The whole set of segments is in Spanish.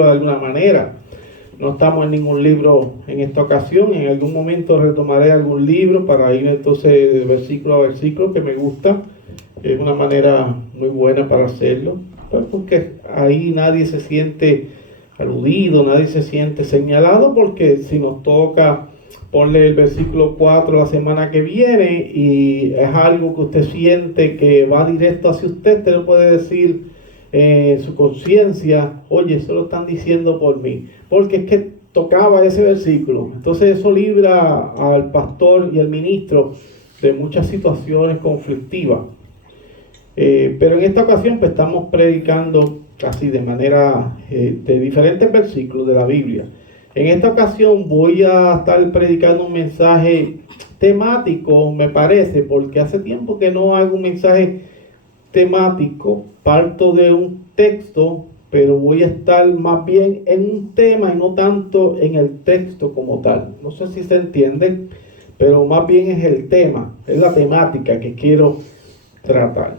de alguna manera. No estamos en ningún libro en esta ocasión. En algún momento retomaré algún libro para ir entonces de versículo a versículo, que me gusta. Es una manera muy buena para hacerlo, pues porque ahí nadie se siente aludido, nadie se siente señalado, porque si nos toca ponle el versículo 4 la semana que viene y es algo que usted siente que va directo hacia usted no puede decir su conciencia, oye, eso lo están diciendo por mí, porque es que tocaba ese versículo. Entonces eso libra al pastor y al ministro de muchas situaciones conflictivas. Pero en esta ocasión pues estamos predicando casi de manera de diferentes versículos de la Biblia. En esta ocasión voy a estar predicando un mensaje temático, me parece, porque hace tiempo que no hago un mensaje temático. Parto de un texto, pero voy a estar más bien en un tema y no tanto en el texto como tal. No sé si se entiende, pero más bien es el tema, es la temática que quiero tratar.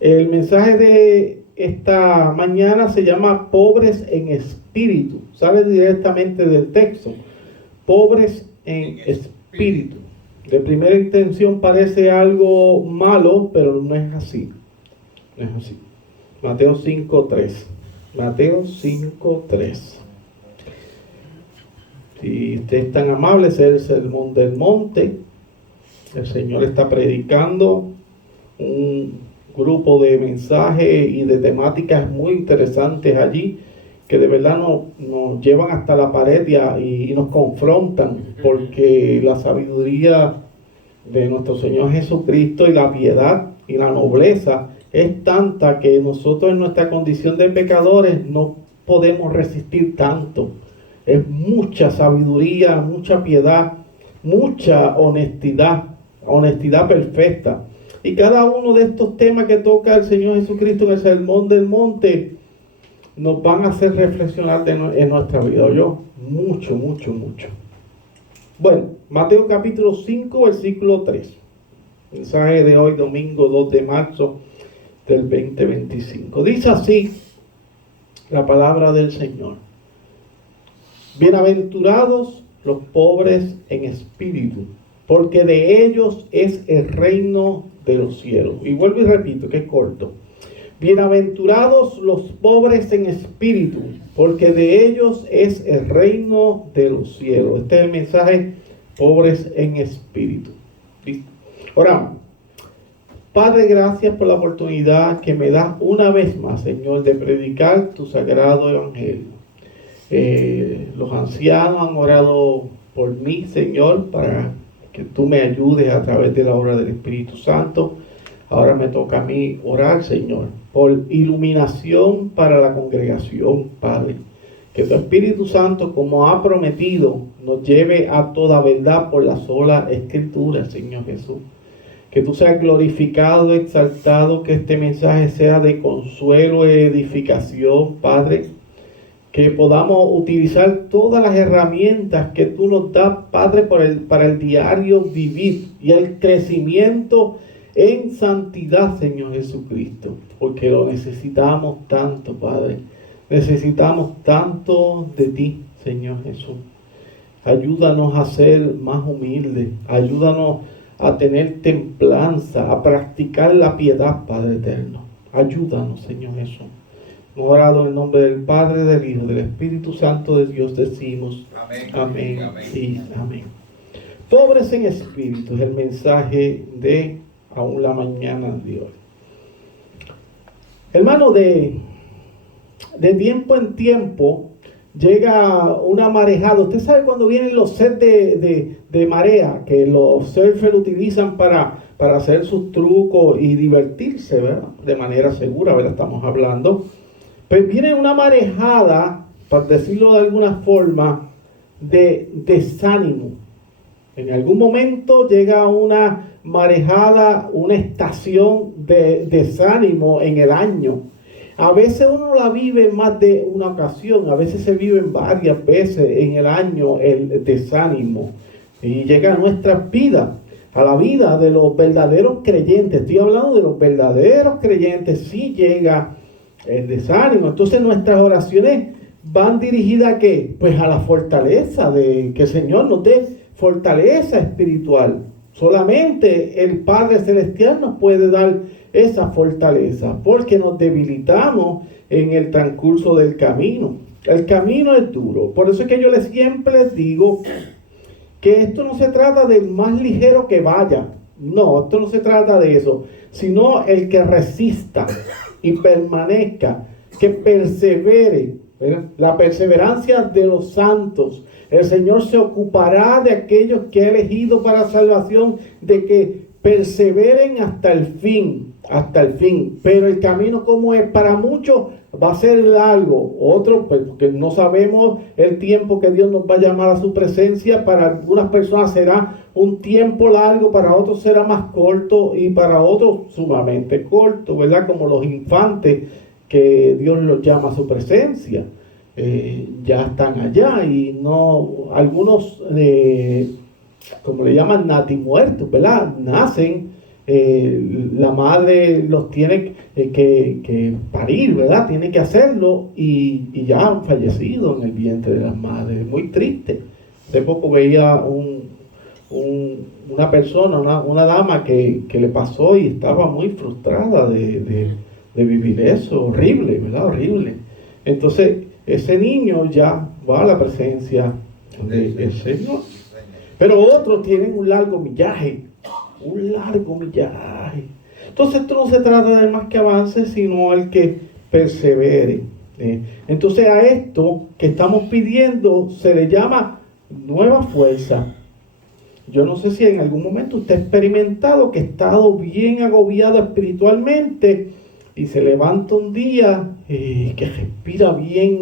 El mensaje de esta mañana se llama Pobres en Espíritu. Sale directamente del texto. Pobres en Espíritu. De primera intención parece algo malo, pero no es así. No es así. Mateo 5:3. Mateo 5:3. Si usted es tan amable, es el sermón del monte. El Señor está predicando un grupo de mensajes y de temáticas muy interesantes allí, que de verdad nos llevan hasta la pared y nos confrontan, porque la sabiduría de nuestro Señor Jesucristo y la piedad y la nobleza es tanta que nosotros en nuestra condición de pecadores no podemos resistir tanto. Es mucha sabiduría, mucha piedad, mucha honestidad perfecta. Y cada uno de estos temas que toca el Señor Jesucristo en el Sermón del Monte nos van a hacer reflexionar en nuestra vida. Mucho. Bueno, Mateo capítulo 5, versículo 3. Mensaje de hoy, domingo 2 de marzo del 2025. Dice así la palabra del Señor. Bienaventurados los pobres en espíritu, porque de ellos es el reino de los cielos. Y vuelvo y repito, que es corto. Bienaventurados los pobres en espíritu, porque de ellos es el reino de los cielos. Este es el mensaje, pobres en espíritu. ¿Listo? Oramos. Padre, gracias por la oportunidad que me das una vez más, Señor, de predicar tu sagrado evangelio. Los ancianos han orado por mí, Señor, para que tú me ayudes a través de la obra del Espíritu Santo. Ahora me toca a mí orar, Señor, por iluminación para la congregación, Padre. Que tu Espíritu Santo, como ha prometido, nos lleve a toda verdad por la sola Escritura, Señor Jesús. Que tú seas glorificado, exaltado, que este mensaje sea de consuelo e edificación, Padre. Que podamos utilizar todas las herramientas que tú nos das, Padre, para el diario vivir y el crecimiento en santidad, Señor Jesucristo. Porque lo necesitamos tanto, Padre. Necesitamos tanto de ti, Señor Jesús. Ayúdanos a ser más humildes. Ayúdanos a tener templanza, a practicar la piedad, Padre eterno. Ayúdanos, Señor Jesús. Hemos orado en el nombre del Padre, del Hijo, del Espíritu Santo de Dios. Decimos amén y amén. Pobres en espíritu es el mensaje de aún la mañana de hoy. Hermano, de tiempo en tiempo llega una marejada. Usted sabe cuando vienen los sets de marea, que los surfers utilizan para hacer sus trucos y divertirse, ¿verdad? De manera segura, ¿verdad? Estamos hablando. Pues viene una marejada, por decirlo de alguna forma, de desánimo. En algún momento llega una marejada, una estación de desánimo en el año. A veces uno la vive en más de una ocasión, a veces se vive varias veces en el año el desánimo. Y llega a nuestras vidas, a la vida de los verdaderos creyentes. Estoy hablando de los verdaderos creyentes, sí llega el desánimo. Entonces nuestras oraciones van dirigidas ¿a qué? Pues a la fortaleza, de que el Señor nos dé fortaleza espiritual. Solamente el Padre Celestial nos puede dar esa fortaleza, porque nos debilitamos en el transcurso del camino. El camino es duro. Por eso es que yo siempre les digo que esto no se trata del más ligero que vaya. No, esto no se trata de eso, sino el que resista y permanezca, que persevere. ¿Verdad? La perseverancia de los santos. El Señor se ocupará de aquellos que ha elegido para salvación, de que perseveren hasta el fin, hasta el fin. Pero el camino, como es para muchos, va a ser largo. Otros, pues, porque no sabemos el tiempo que Dios nos va a llamar a su presencia. Para algunas personas será un tiempo largo, para otros será más corto y para otros sumamente corto, ¿verdad? Como los infantes que Dios los llama a su presencia. Ya están allá y no, algunos, como le llaman, natimuertos, ¿verdad? Nacen, la madre los tiene que parir, ¿verdad? Tiene que hacerlo y ya han fallecido en el vientre de las madres. Muy triste. Hace poco veía una persona, una dama que le pasó y estaba muy frustrada de vivir eso. Horrible, ¿verdad? Horrible. Entonces, ese niño ya va a la presencia del Señor. Pero otros tienen un largo millaje. Un largo millaje. Entonces, esto no se trata de más que avance, sino el que persevere. Entonces, a esto que estamos pidiendo se le llama nueva fuerza. Yo no sé si en algún momento usted ha experimentado que ha estado bien agobiado espiritualmente y se levanta un día que respira bien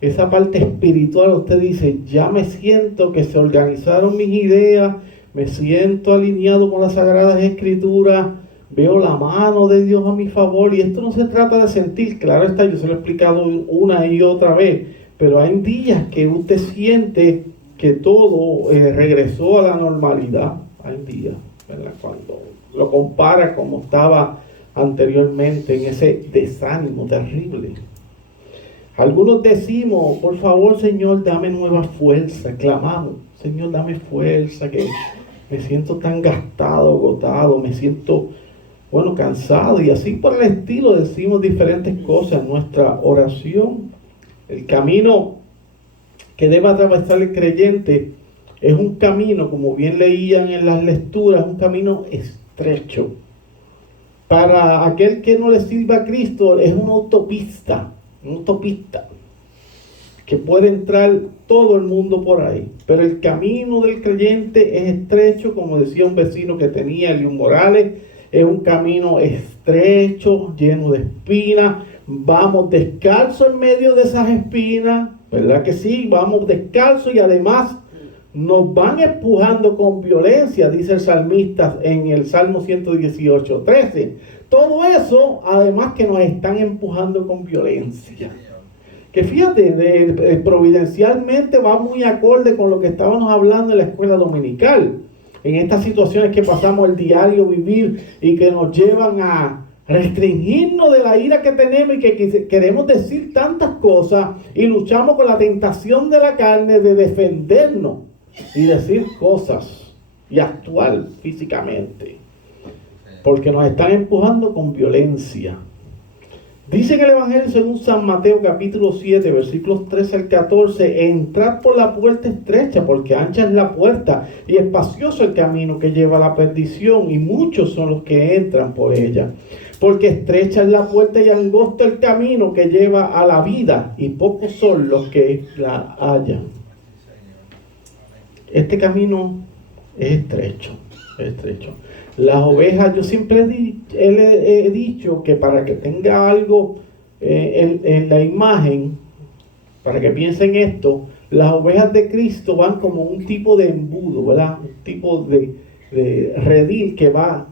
esa parte espiritual. Usted dice, ya me siento que se organizaron mis ideas, me siento alineado con las Sagradas Escrituras, veo la mano de Dios a mi favor. Y esto no se trata de sentir, claro está, yo se lo he explicado una y otra vez, pero hay días que usted siente que todo regresó a la normalidad. Hay días, ¿verdad? Cuando lo compara como estaba anteriormente, en ese desánimo terrible. Algunos decimos, por favor, Señor, dame nueva fuerza. Clamamos, Señor, dame fuerza, que me siento tan gastado, agotado, me siento, cansado. Y así por el estilo decimos diferentes cosas en nuestra oración. El camino que debe atravesar el creyente es un camino, como bien leían en las lecturas, un camino estrecho. Para aquel que no le sirva a Cristo es una autopista que puede entrar todo el mundo por ahí. Pero el camino del creyente es estrecho, como decía un vecino que tenía, Eliud Morales, es un camino estrecho, lleno de espinas. Vamos descalzos en medio de esas espinas, ¿verdad que sí? Vamos descalzos y además nos van empujando con violencia, dice el salmista en el Salmo 118:13. Todo eso, además que nos están empujando con violencia. Que fíjate, providencialmente va muy acorde con lo que estábamos hablando en la escuela dominical. En estas situaciones que pasamos el diario vivir y que nos llevan a restringirnos de la ira que tenemos y que queremos decir tantas cosas y luchamos con la tentación de la carne de defendernos y decir cosas y actuar físicamente, porque nos están empujando con violencia. Dice en el Evangelio según San Mateo capítulo 7 versículos 13 al 14: entrad por la puerta estrecha, porque ancha es la puerta y espacioso el camino que lleva a la perdición, y muchos son los que entran por ella. Porque estrecha es la puerta y angosto el camino que lleva a la vida, y pocos son los que la hallan. Este camino es estrecho, es estrecho. Las ovejas, yo siempre he dicho que para que tenga algo en la imagen, para que piensen esto, las ovejas de Cristo van como un tipo de embudo, ¿verdad? Un tipo de redil que va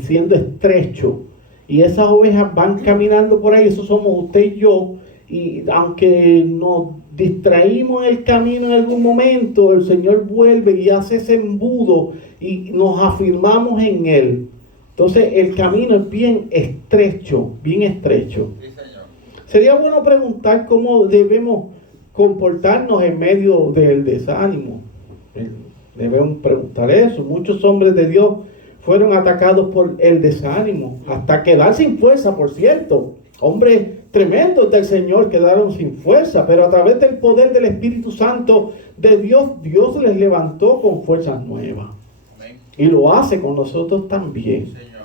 siendo estrecho. Y esas ovejas van caminando por ahí, eso somos usted y yo. Y aunque nos distraímos en el camino en algún momento, el Señor vuelve y hace ese embudo y nos afirmamos en Él. Entonces el camino es bien estrecho, bien estrecho. Sí, Señor. Sería bueno preguntar cómo debemos comportarnos en medio del desánimo. Debemos preguntar eso. Muchos hombres de Dios fueron atacados por el desánimo, hasta quedar sin fuerza, por cierto. Hombres tremendos del Señor quedaron sin fuerza, pero a través del poder del Espíritu Santo de Dios, Dios les levantó con fuerzas nuevas. Amén. Y lo hace con nosotros también. Señor.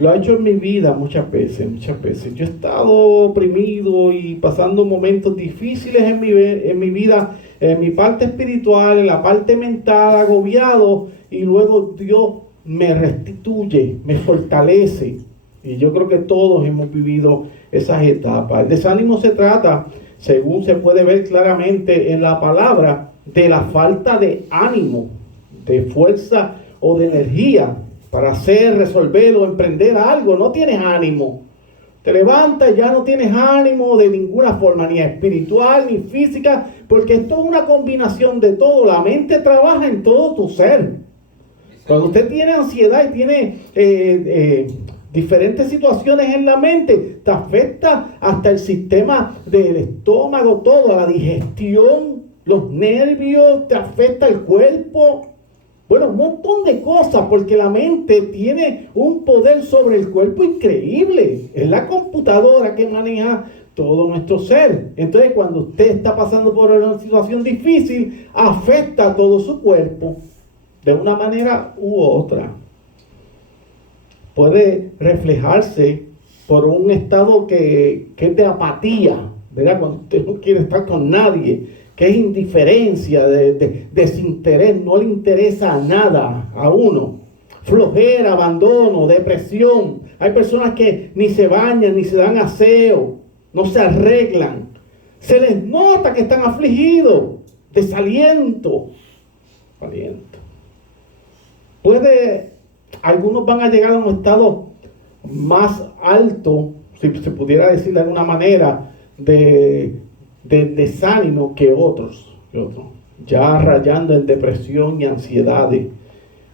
Lo ha hecho en mi vida muchas veces. Yo he estado oprimido y pasando momentos difíciles en mi vida, en mi parte espiritual, en la parte mental, agobiado, y luego Dios me restituye, me fortalece. Y yo creo que todos hemos vivido esas etapas. El desánimo se trata, según se puede ver claramente en la palabra, de la falta de ánimo, de fuerza o de energía para hacer, resolver o emprender algo. No tienes ánimo. Te levantas y ya no tienes ánimo de ninguna forma, ni espiritual ni física, porque esto es una combinación de todo. La mente trabaja en todo tu ser. Cuando usted tiene ansiedad y tiene diferentes situaciones en la mente, te afecta hasta el sistema del estómago, todo, la digestión, los nervios, te afecta el cuerpo. Bueno, un montón de cosas, porque la mente tiene un poder sobre el cuerpo increíble. Es la computadora que maneja todo nuestro ser. Entonces, cuando usted está pasando por una situación difícil, afecta a todo su cuerpo de una manera u otra. Puede reflejarse por un estado que es de apatía, ¿verdad? Cuando usted no quiere estar con nadie, que es indiferencia, de desinterés, no le interesa nada a uno. Flojera, abandono, depresión. Hay personas que ni se bañan, ni se dan aseo, no se arreglan. Se les nota que están afligidos, desaliento. Algunos van a llegar a un estado más alto, si se pudiera decir de alguna manera, de desánimo que otros, ya rayando en depresión y ansiedades.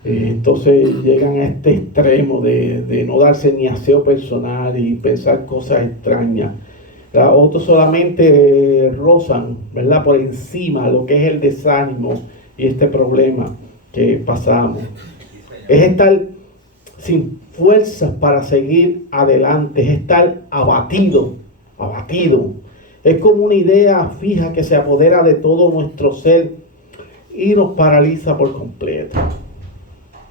Entonces llegan a este extremo de no darse ni aseo personal y pensar cosas extrañas. Otros solamente rozan, ¿verdad?, por encima lo que es el desánimo y este problema que pasamos. Es estar sin fuerzas para seguir adelante, es estar abatido. Es como una idea fija que se apodera de todo nuestro ser y nos paraliza por completo.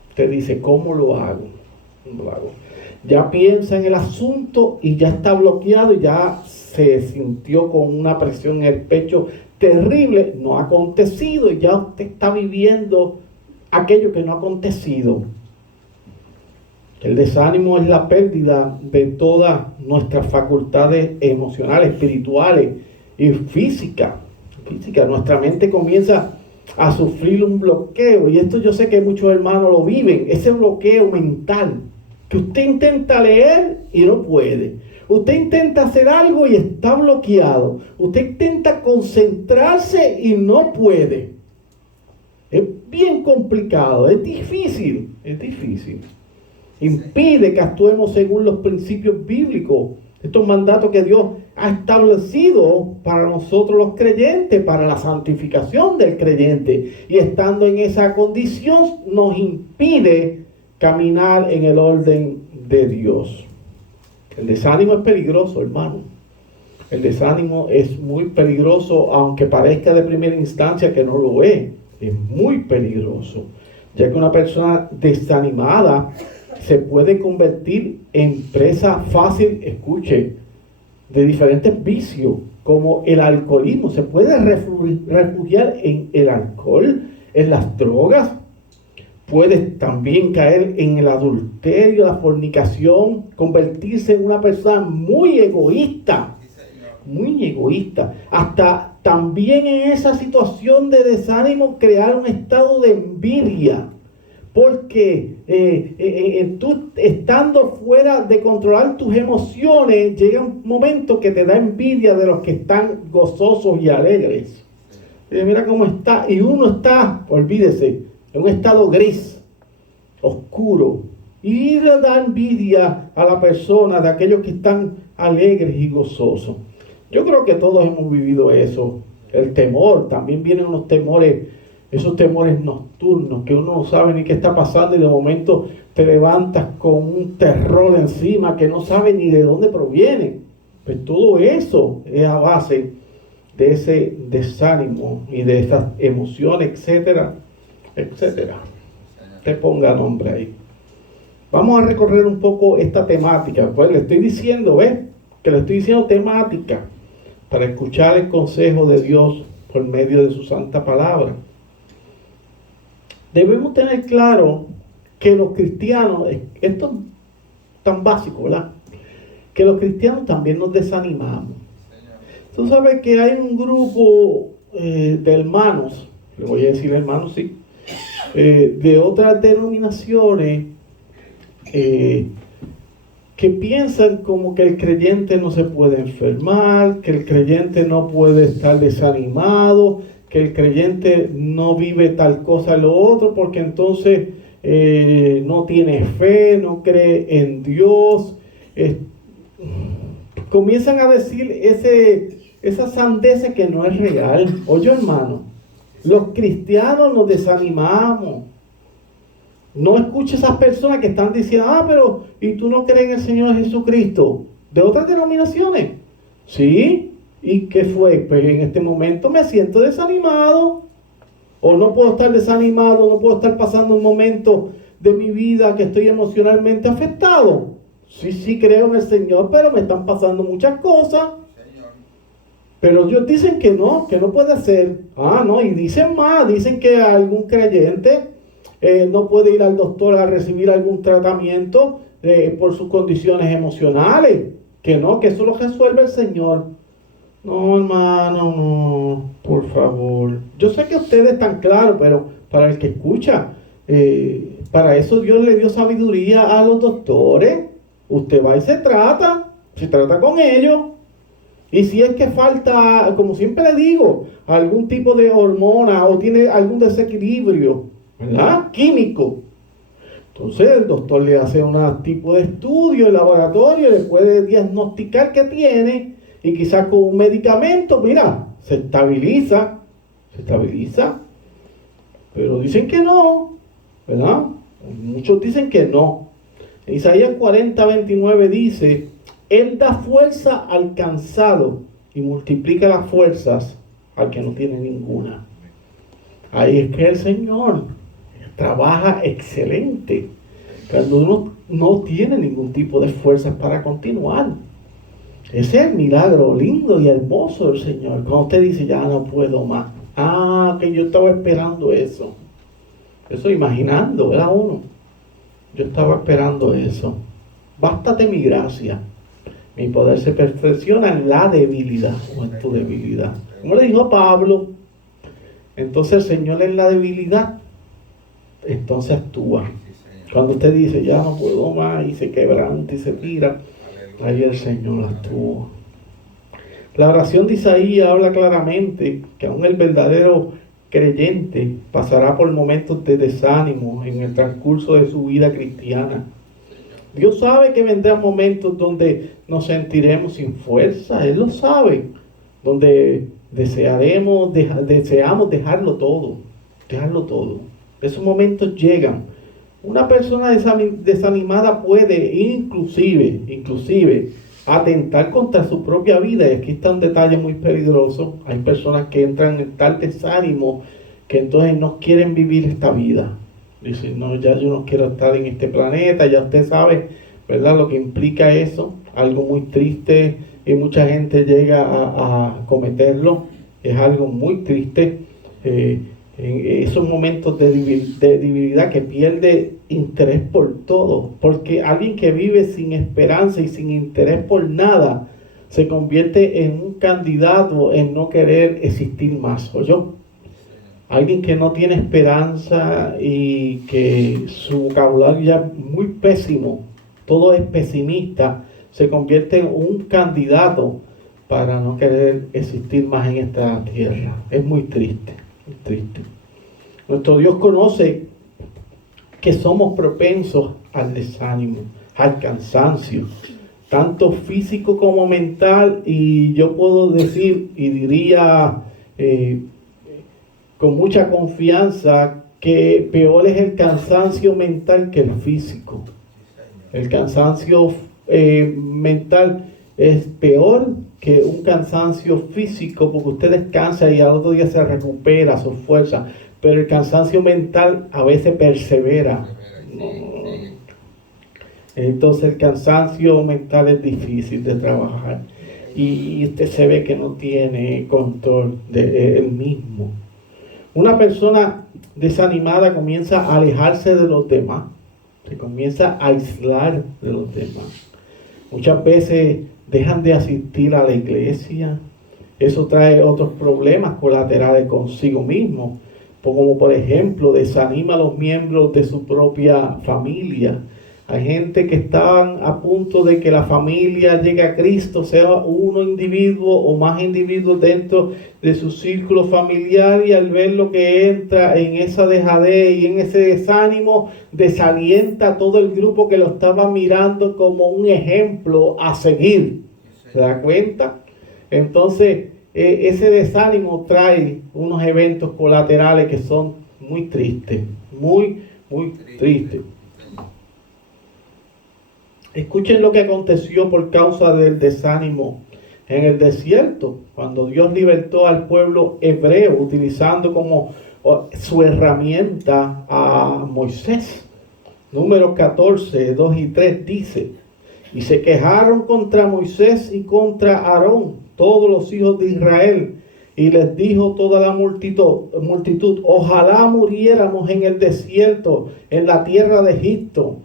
Usted dice, ¿cómo lo hago? Ya piensa en el asunto y ya está bloqueado y ya se sintió con una presión en el pecho terrible. No ha acontecido y ya usted está viviendo aquello que no ha acontecido. El desánimo es la pérdida de todas nuestras facultades emocionales, espirituales y físicas. Nuestra mente comienza a sufrir un bloqueo, y esto yo sé que muchos hermanos lo viven, ese bloqueo mental, que usted intenta leer y no puede. Usted intenta hacer algo y está bloqueado. Usted intenta concentrarse y no puede. Es bien complicado, es difícil. Impide que actuemos según los principios bíblicos, estos mandatos que Dios ha establecido para nosotros los creyentes, para la santificación del creyente. Y estando en esa condición nos impide caminar en el orden de Dios. El desánimo es peligroso, hermano. El desánimo es muy peligroso, aunque parezca de primera instancia que no lo es. Es muy peligroso, ya que una persona desanimada se puede convertir en presa fácil, escuche, de diferentes vicios, como el alcoholismo. Se puede refugiar en el alcohol, en las drogas. Puede también caer en el adulterio, la fornicación, convertirse en una persona muy egoísta. Hasta también en esa situación de desánimo crear un estado de envidia. Porque tú estando fuera de controlar tus emociones, llega un momento que te da envidia de los que están gozosos y alegres. Mira cómo está, y uno está, olvídese, en un estado gris, oscuro, y le da envidia a la persona de aquellos que están alegres y gozosos. Yo creo que todos hemos vivido eso. El temor, también vienen unos temores, esos temores nocturnos, que uno no sabe ni qué está pasando y de momento te levantas con un terror encima que no sabe ni de dónde proviene. Pues todo eso es a base de ese desánimo y de esas emociones, etcétera, etcétera. Te ponga nombre ahí. Vamos a recorrer un poco esta temática. Pues le estoy diciendo, que le estoy diciendo temática para escuchar el consejo de Dios por medio de su santa palabra. Debemos tener claro que los cristianos, esto es tan básico, ¿verdad? Que los cristianos también nos desanimamos. Tú sabes que hay un grupo de hermanos, le voy a decir hermanos, sí, de otras denominaciones que piensan como que el creyente no se puede enfermar, que el creyente no puede estar desanimado, que el creyente no vive tal cosa lo otro, porque entonces no tiene fe, no cree en Dios. Comienzan a decir esa sandez que no es real. Oye, hermano, los cristianos nos desanimamos. No escuches a esas personas que están diciendo, pero ¿y tú no crees en el Señor Jesucristo? ¿De otras denominaciones? Sí. ¿Y qué fue? Pues en este momento me siento desanimado. O no puedo estar desanimado, no puedo estar pasando un momento de mi vida que estoy emocionalmente afectado. Sí, creo en el Señor, pero me están pasando muchas cosas. Pero ellos dicen que no puede ser. No, y dicen más, dicen que algún creyente no puede ir al doctor a recibir algún tratamiento por sus condiciones emocionales. Que eso lo resuelve el Señor. No, hermano, no, por favor. Yo sé que ustedes están claros, pero para el que escucha, para eso Dios le dio sabiduría a los doctores. Usted va y se trata con ellos. Y si es que falta, como siempre le digo, algún tipo de hormona o tiene algún desequilibrio, ¿verdad? Químico. Entonces el doctor le hace un tipo de estudio en laboratorio, le puede diagnosticar qué tiene y quizás con un medicamento, mira, se estabiliza. Pero dicen que no, ¿verdad? Muchos dicen que no. Isaías 40:29 dice: Él da fuerza al cansado y multiplica las fuerzas al que no tiene ninguna. Ahí es que el Señor trabaja excelente cuando uno no tiene ningún tipo de fuerzas para continuar. Ese es el milagro lindo y hermoso del Señor. Cuando usted dice, ya no puedo más. Que yo estaba esperando eso. Eso imaginando, ¿verdad uno? Yo estaba esperando eso. Bástate mi gracia. Mi poder se perfecciona en la debilidad o en tu debilidad. Como le dijo Pablo. Entonces el Señor en la debilidad, entonces actúa. Cuando usted dice, ya no puedo más, y se quebranta y se tira, ahí el Señor actúa. La oración de Isaías habla claramente que aún el verdadero creyente pasará por momentos de desánimo en el transcurso de su vida cristiana. Dios sabe que vendrán momentos donde nos sentiremos sin fuerza. Él lo sabe. Donde deseamos dejarlo todo. Esos momentos llegan. Una persona desanimada puede inclusive atentar contra su propia vida. Y aquí está un detalle muy peligroso. Hay personas que entran en tal desánimo que entonces no quieren vivir esta vida. Dicen, no, ya yo no quiero estar en este planeta. Ya usted sabe, ¿verdad?, lo que implica eso. Algo muy triste y mucha gente llega a cometerlo. Es algo muy triste. En esos momentos de debilidad que pierde interés por todo, porque alguien que vive sin esperanza y sin interés por nada se convierte en un candidato en no querer existir más. ¿Oyó? Alguien que no tiene esperanza y que su vocabulario ya es muy pésimo, todo es pesimista, se convierte en un candidato para no querer existir más en esta tierra. Es muy triste. Nuestro Dios conoce que somos propensos al desánimo, al cansancio. tanto físico como mental, y yo puedo decir y diría con mucha confianza que peor es el cansancio mental que el físico. El cansancio mental es peor que un cansancio físico, porque usted descansa y al otro día se recupera su fuerza, pero el cansancio mental a veces persevera. Entonces el cansancio mental es difícil de trabajar y usted se ve que no tiene control de él mismo. Una persona desanimada comienza a alejarse de los demás, se comienza a aislar de los demás. Muchas veces dejan de asistir a la iglesia. Eso trae otros problemas colaterales consigo mismo, como por ejemplo desanima a los miembros de su propia familia. Hay gente que están a punto de que la familia llegue a Cristo, sea uno individuo o más individuos dentro de su círculo familiar, y al ver lo que entra en esa dejadez y en ese desánimo, desalienta a todo el grupo que lo estaba mirando como un ejemplo a seguir. ¿Se da cuenta? Entonces, ese desánimo trae unos eventos colaterales que son muy tristes, muy tristes. Escuchen lo que aconteció por causa del desánimo en el desierto, cuando Dios libertó al pueblo hebreo utilizando como su herramienta a Moisés. Números 14, 2 y 3 dice: y se quejaron contra Moisés y contra Aarón todos los hijos de Israel, y les dijo toda la multitud: ojalá muriéramos en el desierto, en la tierra de Egipto,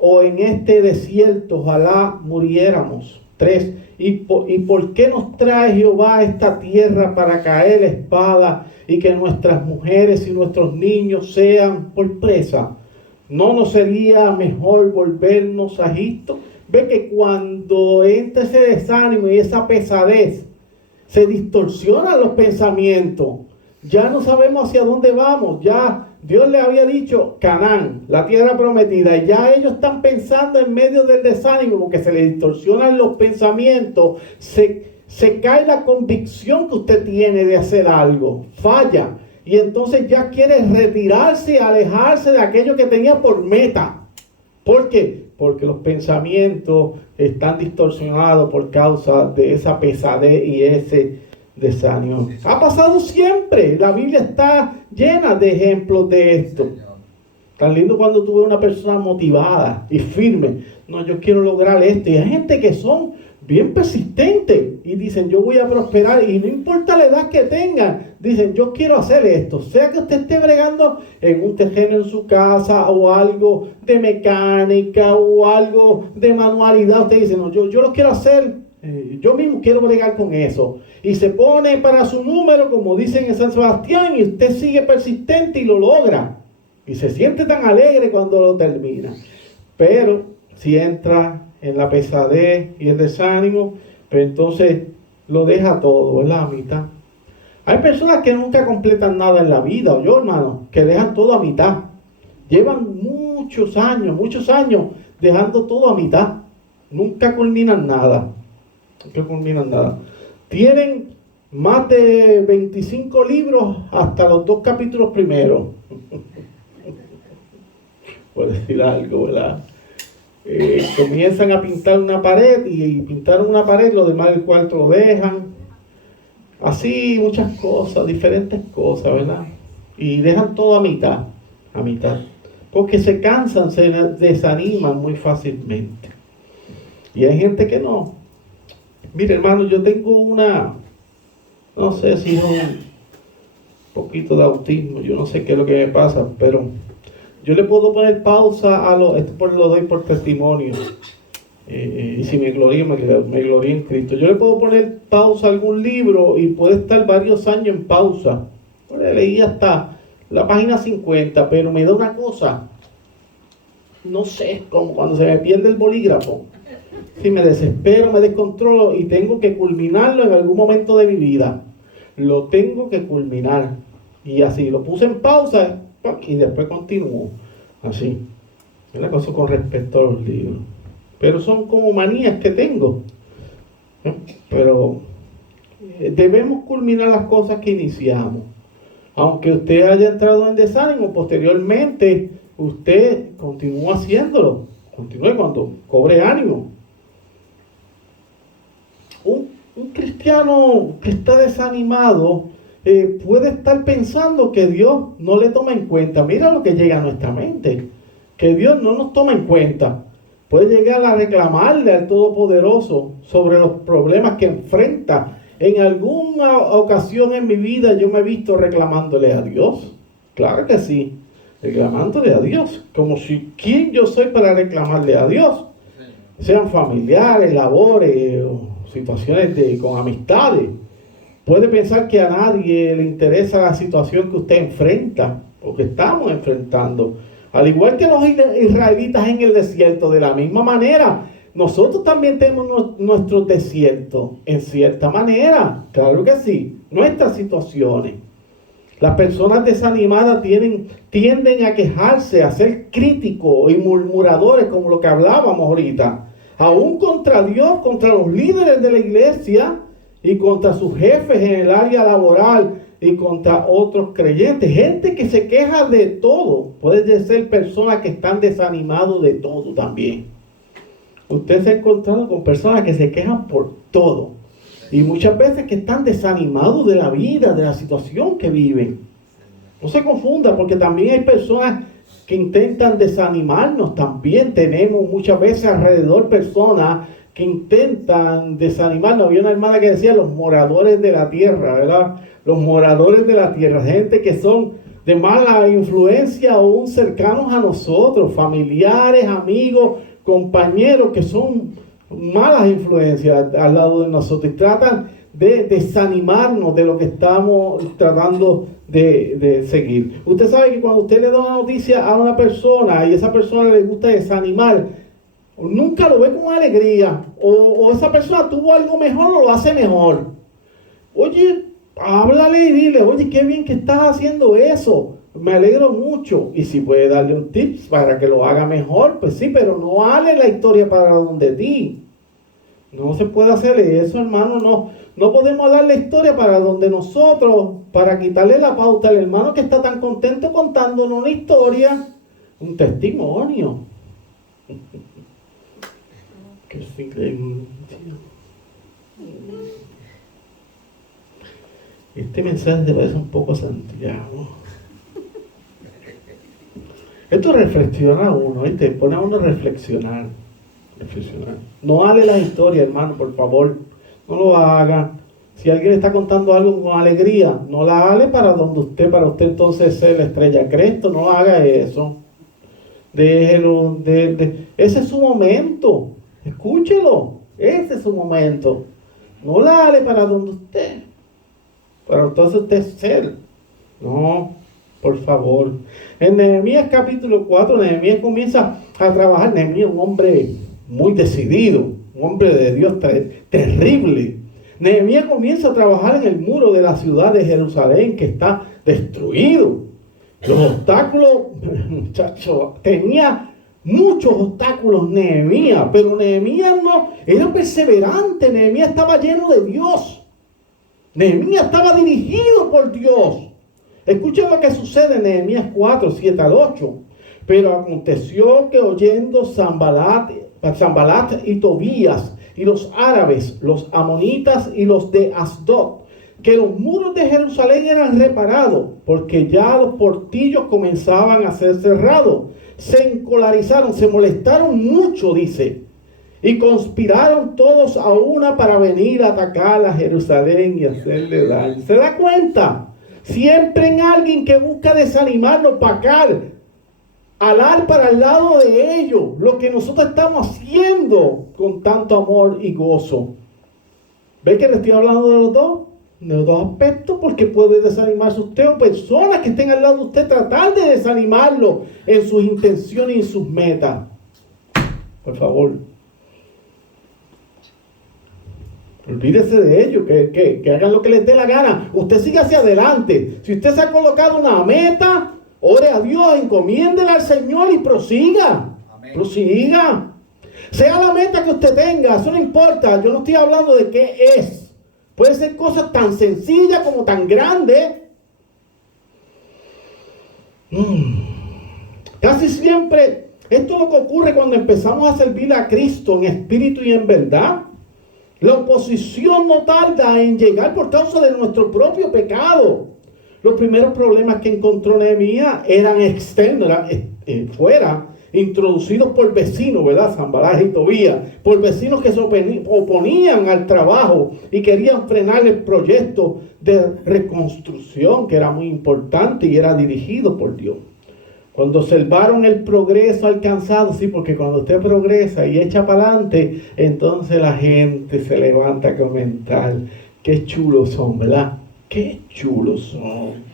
o en este desierto, ojalá muriéramos. 3. ¿Y por qué nos trae Jehová a esta tierra para caer la espada y que nuestras mujeres y nuestros niños sean por presa? ¿No nos sería mejor volvernos a Egipto? Ve que cuando entra ese desánimo y esa pesadez, se distorsionan los pensamientos. Ya no sabemos hacia dónde vamos. Ya Dios le había dicho Canaán, la tierra prometida, y ya ellos están pensando en medio del desánimo, porque se les distorsionan los pensamientos, se cae la convicción que usted tiene de hacer algo, falla, y entonces ya quiere retirarse, alejarse de aquello que tenía por meta. ¿Por qué? Porque los pensamientos están distorsionados por causa de esa pesadez y ese desánimo. Ha pasado siempre. La Biblia está llena de ejemplos de esto. Tan lindo cuando tú ves una persona motivada y firme. No, yo quiero lograr esto. Y hay gente que son bien persistentes y dicen: yo voy a prosperar, y no importa la edad que tengan, dicen: yo quiero hacer esto. Sea que usted esté bregando en un terreno en su casa, o algo de mecánica, o algo de manualidad, usted dice: no, yo lo quiero hacer, yo mismo quiero bregar con eso. Y se pone para su número, como dicen en San Sebastián, y usted sigue persistente y lo logra. Y se siente tan alegre cuando lo termina. Pero si entra en la pesadez y el desánimo, pero entonces lo deja todo, ¿verdad? A mitad. Hay personas que nunca completan nada en la vida, o yo, hermano, que dejan todo a mitad. Llevan muchos años dejando todo a mitad. Nunca culminan nada. Tienen más de 25 libros hasta los 2 capítulos primeros. Por decir algo, ¿verdad? Comienzan a pintar una pared, y pintaron una pared, lo demás del cuarto lo dejan. Así muchas cosas, diferentes cosas, ¿verdad? Y dejan todo a mitad. Porque se cansan, se desaniman muy fácilmente. Y hay gente que no. Mire, hermano, yo tengo no sé si es un poquito de autismo, yo no sé qué es lo que me pasa, pero yo le puedo poner pausa esto lo doy por testimonio, y si me glorío en Cristo. Yo le puedo poner pausa a algún libro y puede estar varios años en pausa. Bueno, leí hasta la página 50, pero me da una cosa, no sé, como cuando se me pierde el bolígrafo. Si me desespero, me descontrolo y tengo que culminarlo en algún momento de mi vida. Lo tengo que culminar. Y así, lo puse en pausa y después continúo. Así. Es la cosa con respecto a los libros. pero son como manías que tengo. Pero debemos culminar las cosas que iniciamos. Aunque usted haya entrado en desánimo, posteriormente usted continúa haciéndolo. Continúe cuando cobre ánimo. Un cristiano que está desanimado puede estar pensando que Dios no le toma en cuenta. Mira lo que llega a nuestra mente, que Dios no nos toma en cuenta. Puede llegar a reclamarle al Todopoderoso sobre los problemas que enfrenta. En alguna ocasión en mi vida yo me he visto reclamándole a Dios. Claro que sí, reclamándole a Dios. Como si, ¿quién yo soy para reclamarle a Dios? Sean familiares, labores, situaciones con amistades. Puede pensar que a nadie le interesa la situación que usted enfrenta o que estamos enfrentando. Al igual que los israelitas en el desierto, de la misma manera, nosotros también tenemos nuestros desiertos, en cierta manera, claro que sí, nuestras situaciones. Las personas desanimadas tienden a quejarse, a ser críticos y murmuradores, como lo que hablábamos ahorita, aún contra Dios, contra los líderes de la iglesia y contra sus jefes en el área laboral y contra otros creyentes. Gente que se queja de todo. Puede ser personas que están desanimados de todo también. Usted se ha encontrado con personas que se quejan por todo. Y muchas veces que están desanimados de la vida, de la situación que viven. No se confunda, porque también hay personas que intentan desanimarnos. También tenemos muchas veces alrededor personas que intentan desanimarnos. Había una hermana que decía los moradores de la tierra, ¿verdad? Los moradores de la tierra, gente que son de mala influencia o aún cercanos a nosotros, familiares, amigos, compañeros que son malas influencias al lado de nosotros y tratan de desanimarnos de lo que estamos tratando de seguir. Usted sabe que cuando usted le da una noticia a una persona y esa persona le gusta desanimar, nunca lo ve con alegría, o esa persona tuvo algo mejor o lo hace mejor. Oye, háblale y dile, oye, qué bien que estás haciendo eso, me alegro mucho. Y si puede darle un tips para que lo haga mejor, pues sí, pero no hable la historia para donde ti. No se puede hacer eso, hermano. No podemos dar la historia para donde nosotros, para quitarle la pauta al hermano que está tan contento contándonos una historia, un testimonio. Qué silencio. Este mensaje te parece un poco a Santiago. Esto reflexiona a uno, ¿viste? Pone a uno a reflexionar. No hable la historia, hermano, por favor. No lo haga. Si alguien está contando algo con alegría, no la hable para usted entonces ser la estrella Cristo. No haga eso. Déjelo. Ese es su momento. Escúchelo. Ese es su momento. No la hable para donde usted. Para entonces usted ser. No, por favor. En Nehemías capítulo 4, Nehemías comienza a trabajar. Nehemías, un hombre muy decidido, un hombre de Dios terrible. Nehemías comienza a trabajar en el muro de la ciudad de Jerusalén que está destruido. Los obstáculos, muchachos, tenía muchos obstáculos Nehemías, pero Nehemías no, era perseverante. Nehemías estaba lleno de Dios. Nehemías estaba dirigido por Dios. Escuchen lo que sucede en Nehemías 4, 7 al 8. Pero aconteció que oyendo Sanbalat y Tobías y los árabes, los amonitas y los de Asdod, que los muros de Jerusalén eran reparados, porque ya los portillos comenzaban a ser cerrados, se encolarizaron, se molestaron mucho, dice, y conspiraron todos a una para venir a atacar a Jerusalén y hacerle daño. ¿Se da cuenta? Siempre en alguien que busca desanimarnos, opacar, alar para el lado de ellos lo que nosotros estamos haciendo con tanto amor y gozo. ¿Ve que le estoy hablando de los dos? De los dos aspectos, porque puede desanimarse usted o personas que estén al lado de usted tratar de desanimarlo en sus intenciones y en sus metas. Por favor, olvídese de ellos, que hagan lo que les dé la gana. Usted siga hacia adelante. Si usted se ha colocado una meta, ore a Dios, encomiéndela al Señor y prosiga. Amén. Prosiga. Sea la meta que usted tenga, eso no importa. Yo no estoy hablando de qué es. Puede ser cosas tan sencillas como tan grandes. Casi siempre, esto es lo que ocurre cuando empezamos a servir a Cristo en espíritu y en verdad. La oposición no tarda en llegar por causa de nuestro propio pecado. Los primeros problemas que encontró Nehemías eran externos, eran fuera, introducidos por vecinos, ¿verdad? Sanballat y Tobías, por vecinos que se oponían al trabajo y querían frenar el proyecto de reconstrucción, que era muy importante y era dirigido por Dios. Cuando observaron el progreso alcanzado, sí, porque cuando usted progresa y echa para adelante, entonces la gente se levanta a comentar, qué chulos son, ¿verdad? Qué chulos son.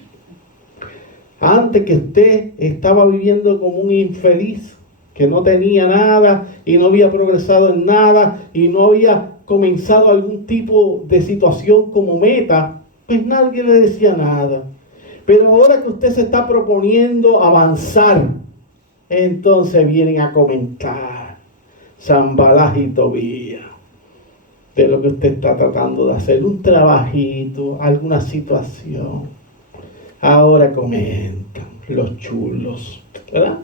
Antes que usted estaba viviendo como un infeliz, que no tenía nada y no había progresado en nada y no había comenzado algún tipo de situación como meta, pues nadie le decía nada. Pero ahora que usted se está proponiendo avanzar, entonces vienen a comentar Sanballat y Tobías de lo que usted está tratando de hacer, un trabajito, alguna situación. Ahora comentan los chulos, ¿verdad?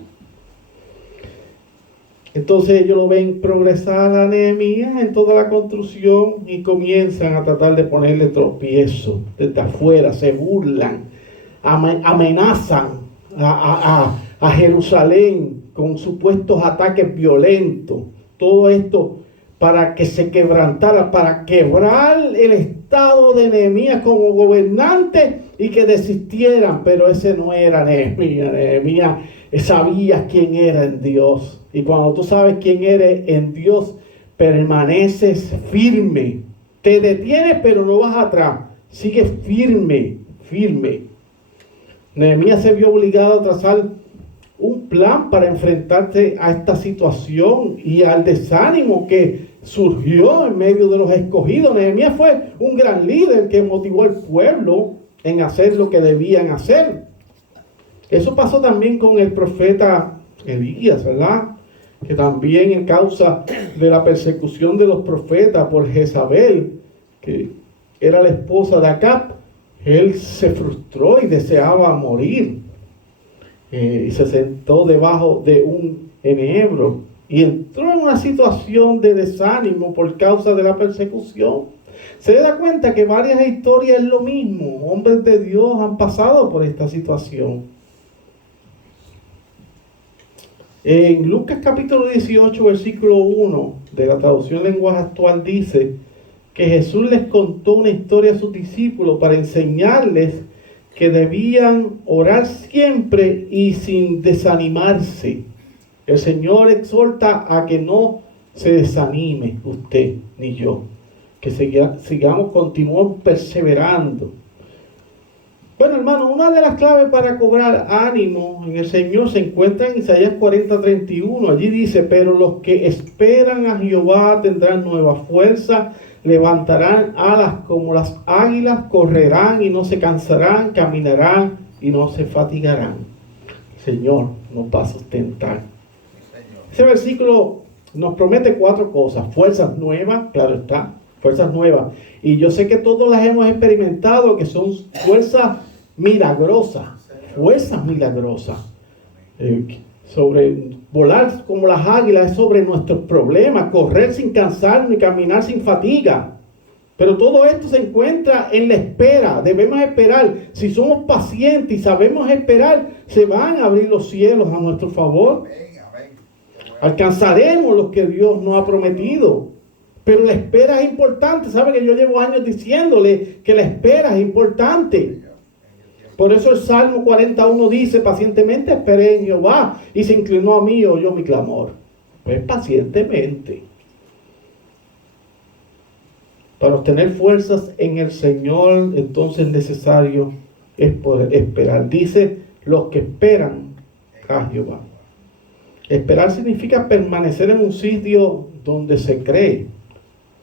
Entonces ellos lo ven progresar a Nehemías en toda la construcción y comienzan a tratar de ponerle tropiezo desde afuera, se burlan, amenazan a Jerusalén con supuestos ataques violentos. Todo esto para que se quebrantara, para quebrar el estado de Nehemías como gobernante y que desistieran. Pero ese no era Nehemías. Nehemías sabía quién era en Dios. Y cuando tú sabes quién eres en Dios, permaneces firme. Te detienes pero no vas atrás. Sigues firme, firme. Nehemías se vio obligado a trazar un plan para enfrentarse a esta situación y al desánimo que surgió en medio de los escogidos. Nehemías fue un gran líder que motivó al pueblo en hacer lo que debían hacer. Eso pasó también con el profeta Elías, ¿verdad? Que también en causa de la persecución de los profetas por Jezabel, que era la esposa de Acab, él se frustró y deseaba morir. Y se sentó debajo de un enebro y entró en una situación de desánimo por causa de la persecución. Se da cuenta que varias historias es lo mismo. Hombres de Dios han pasado por esta situación. En Lucas capítulo 18, versículo 1 de la traducción lenguaje actual dice que Jesús les contó una historia a sus discípulos para enseñarles que debían orar siempre y sin desanimarse. El Señor exhorta a que no se desanime usted ni yo, que continuemos perseverando. Bueno, hermano, una de las claves para cobrar ánimo en el Señor se encuentra en Isaías 40:31. Allí dice, pero los que esperan a Jehová tendrán nueva fuerza, levantarán alas como las águilas, correrán y no se cansarán, caminarán y no se fatigarán. El Señor nos va a sustentar. Ese versículo nos promete 4 cosas. Fuerzas nuevas, claro está, fuerzas nuevas. Y yo sé que todos las hemos experimentado, que son fuerzas milagrosas, fuerzas milagrosas. Sobre volar como las águilas es sobre nuestros problemas, correr sin cansarnos y caminar sin fatiga. Pero todo esto se encuentra en la espera. Debemos esperar. Si somos pacientes y sabemos esperar, se van a abrir los cielos a nuestro favor. Alcanzaremos lo que Dios nos ha prometido. Pero la espera es importante. ¿Sabe que yo llevo años diciéndole que la espera es importante? Por eso el Salmo 41 dice, pacientemente esperé en Jehová y se inclinó a mí y oyó mi clamor. Pues pacientemente. Para obtener fuerzas en el Señor, entonces es necesario es poder esperar. Dice, los que esperan a Jehová. Esperar significa permanecer en un sitio donde se cree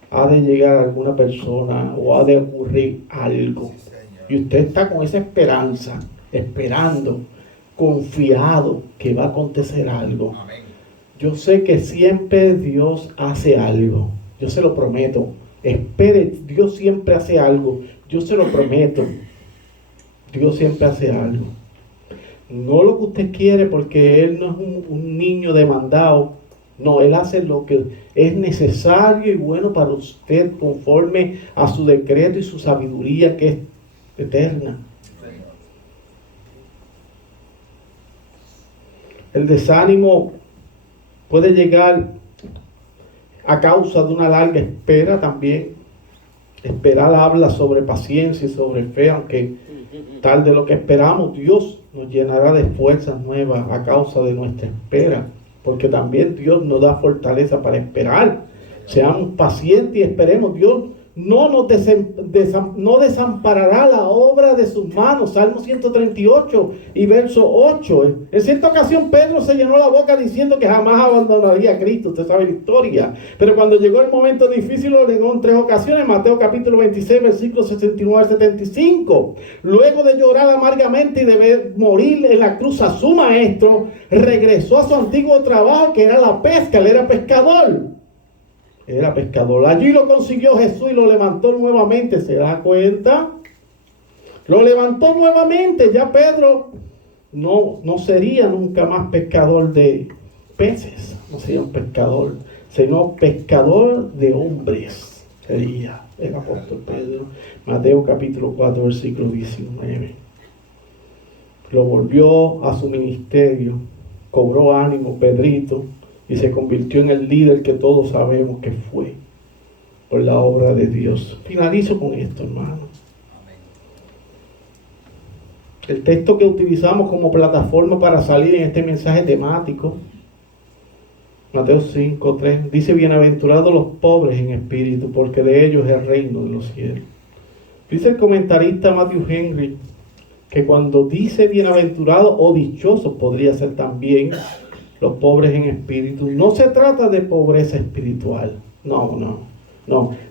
ha de llegar alguna persona o ha de ocurrir algo. Y usted está con esa esperanza, esperando, confiado que va a acontecer algo. Yo sé que siempre Dios hace algo. Yo se lo prometo. Espere, Dios siempre hace algo. Yo se lo prometo. Dios siempre hace algo. No lo que usted quiere, porque Él no es un niño demandado. No, Él hace lo que es necesario y bueno para usted, conforme a su decreto y su sabiduría, que es eterna. El desánimo puede llegar a causa de una larga espera también. Esperar habla sobre paciencia y sobre fe, aunque tal de lo que esperamos, Dios nos llenará de fuerzas nuevas a causa de nuestra espera, porque también Dios nos da fortaleza para esperar. Seamos pacientes y esperemos. Dios no nos no desamparará la obra de sus manos. Salmo 138 y verso 8. En cierta ocasión Pedro se llenó la boca diciendo que jamás abandonaría a Cristo. Usted sabe la historia. Pero cuando llegó el momento difícil lo negó en 3 ocasiones. Mateo capítulo 26 versículos 69 al 75. Luego de llorar amargamente y de ver morir en la cruz a su maestro, regresó a su antiguo trabajo, que era la pesca. Él era pescador. Era pescador. Allí lo consiguió Jesús y lo levantó nuevamente. ¿Se da cuenta? Lo levantó nuevamente. Ya Pedro no sería nunca más pescador de peces. No sería un pescador, sino pescador de hombres. Sería el apóstol Pedro. Mateo capítulo 4 versículo 19. Lo volvió a su ministerio. Cobró ánimo Pedrito. Y se convirtió en el líder que todos sabemos que fue por la obra de Dios. Finalizo con esto, hermano. El texto que utilizamos como plataforma para salir en este mensaje temático, Mateo 5:3, dice: bienaventurados los pobres en espíritu, porque de ellos es el reino de los cielos. Dice el comentarista Matthew Henry que cuando dice bienaventurados o dichosos, podría ser también los pobres en espíritu, no se trata de pobreza espiritual. No.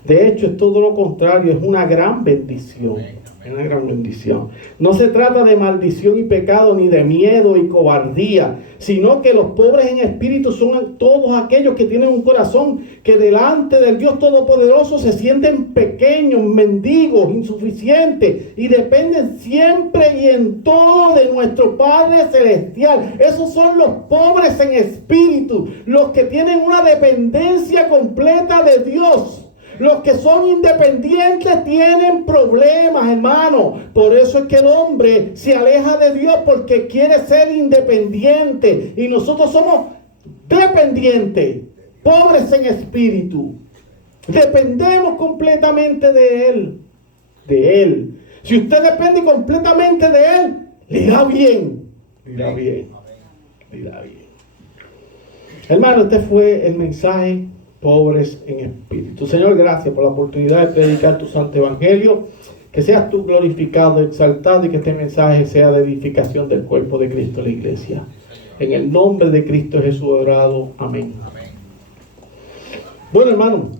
De hecho, es todo lo contrario, es una gran bendición. Es una gran bendición. No se trata de maldición y pecado, ni de miedo y cobardía, sino que los pobres en espíritu son todos aquellos que tienen un corazón que delante del Dios Todopoderoso se sienten pequeños, mendigos, insuficientes y dependen siempre y en todo de nuestro Padre Celestial. Esos son los pobres en espíritu, los que tienen una dependencia completa de Dios. Los que son independientes tienen problemas, hermano. Por eso es que el hombre se aleja de Dios, porque quiere ser independiente. Y nosotros somos dependientes, pobres en espíritu. Dependemos completamente de Él. De Él. Si usted depende completamente de Él, le irá bien. Le irá bien. Le irá bien. Hermano, este fue el mensaje. Pobres en espíritu. Señor, gracias por la oportunidad de predicar tu santo evangelio. Que seas tú glorificado, exaltado, y que este mensaje sea de edificación del cuerpo de Cristo, la iglesia. En el nombre de Cristo Jesús orado. Amén. Bueno, hermano.